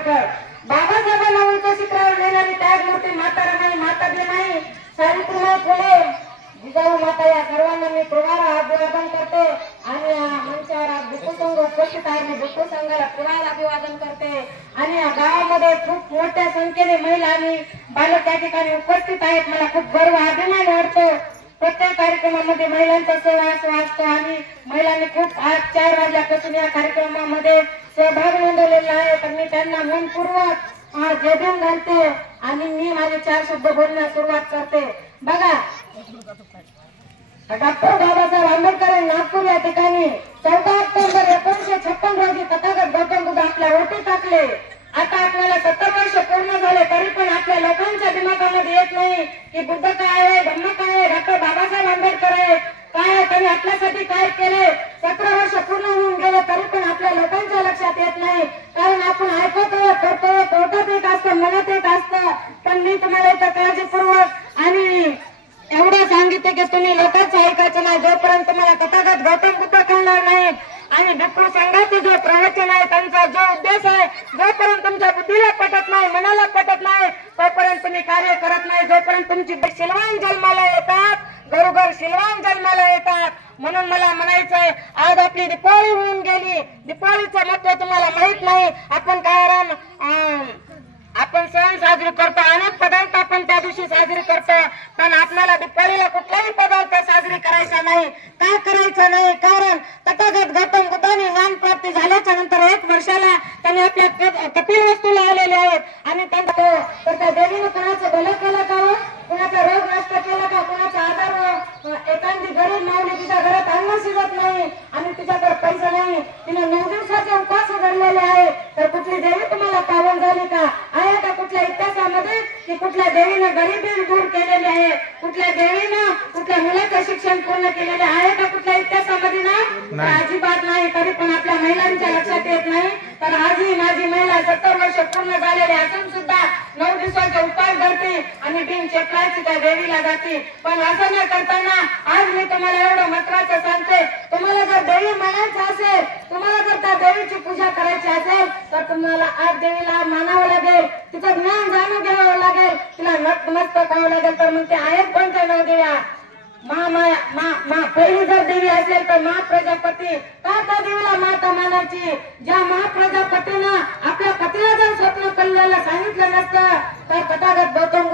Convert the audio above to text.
आंबेडकर, बाबासाहेबांना उंच शिखरावर नेणारी त्यागमूर्ती माता रमाई, माता भीमाई, सावित्रीबाई फुले, जिजाऊ माता या सर्वांना मी प्रगाढ अभिवादन करते आणि मंचावर आज भिक्खू संघ उपस्थित आहे. मी भिक्खू संघाला प्रगाढ अभिवादन करते आणि या गावामध्ये खूप मोठ्या संख्येने महिला आणि बालक त्या ठिकाणी उपस्थित आहेत. मला खूप गर्व अभिमान वाटतो. प्रत्येक कार्यक्रमामध्ये महिलांचा सहवास वाचतो आणि महिलांनी खूप आज 4 वाजल्यापासून या कार्यक्रमामध्ये सहभाग नोंदवलेला आहे. तर मी त्यांना मनपूर्वक जय भीम घालते आणि मी माझे 4 शब्द बोलण्यास सुरुवात करते. बघा, डॉक्टर बाबासाहेब आंबेडकर नागपूर या ठिकाणी 14 ऑक्टोबर 1956 रोजी तथागत गौतम बुद्ध आपल्या ओटी टाकले. आता आपल्याला 70 वर्ष पूर्ण झाले तरी पण आपल्या लोकांच्या दिमागामध्ये येत नाही की बुद्ध काय आहे, धम्म काय आहे, डॉक्टर बाबासाहेब आंबेडकर आहे काय, त्यांनी आपल्यासाठी काय केले. 17 वर्ष पूर्ण होऊन गेले तरी पण आपल्या लोकांच्या लक्षात येत नाही. कारण आपण ऐकतो, करतो, तोटात एक असतं, मनात एक असतं. पण मी तुम्हाला इथं काळजीपूर्वक आणि एवढं सांगितलं की तुम्ही लोकांचं ऐकायचं नाही जोपर्यंत तुम्हाला तथागत गौतम बुद्ध कळणार नाहीत. आणि भिक्खू संघाचे जो प्रवचन आहे, त्यांचा जो उद्देश आहे, जोपर्यंत तुमच्या बुद्धीला पटत नाही, मनाला पटत नाही, तोपर्यंत तुम्ही कार्य करत नाही. जोपर्यंत तुमची शिलवान जन्माला येतात, घरोघर शिलवान जन्माला येतात. म्हणून मला म्हणायचंय, आज आपली दीपावली होऊन गेली. दीपावलीचं महत्व तुम्हाला माहित नाही. आपण काय आपण सण साजरे करतो, अनेक पदार्थ आपण त्या दिवशी साजरे करतो. पण आपल्याला दीपावलीला कुठलाही पदार्थ साजरे करायचा नाही. काय करायचं नाही? कारण तथागत गौतम बुद्धाने ज्ञान प्राप्ती झाल्याच्या नंतर 1 वर्षाला त्यांनी आपल्या कपिल वस्तू लावलेल्या आहेत आणि त्यांना तर त्या देवीने कोणाचं भलं केलं का, कोणाचा रोग नष्ट केला का, कोणाचा आधार, एखादी गरीब माऊली तिच्या घरात अन्न शिजत नाही आणि तिच्याकडे पैसा नाही, तिने 9 दिवसाचे उपवास धरलेले आहे. तर कुठली देवी तुम्हाला पावन झाली का? आहे का कुठल्या इतिहासामध्ये की कुठल्या देवीनं गरिबी दूर केलेली आहे, कुठल्या देवीनं कुठल्या मुलाचं शिक्षण पूर्ण केलेले आहे का कुठल्या इतिहासामध्ये? ना, अजिबात नाही. तरी पण आपल्या महिलांच्या लक्षात येत नाही. तर आजही माझी महिला 70 वर्ष पूर्ण झालेली असून सुद्धा 9 दिवसाचे उपवास धरते आणि बिन चेपलाची त्या देवीला जाते. पण असं न करताना आज मी तुम्हाला एवढं महत्वाचं सांगते, तुम्हाला जर देवी मानायचं असेल, तुम्हाला जर त्या देवीची पूजा करायची असेल तर तुम्हाला आज देवीला मानावं लागेल, तिचं ज्ञान जाणून घ्यावं लागेल, तिला नतमस्तक व्हावं लागेल. तर मग ते आहेत कोणत्या 9 देव्या? पहिली जर देवी असेल तर महाप्रजापती. का त्या देवीला माता मानायची? ज्या महाप्रजापतीनं आपल्या पतीला जर स्वप्न कल्याला सांगितलं नसतं तर तथागत गौतम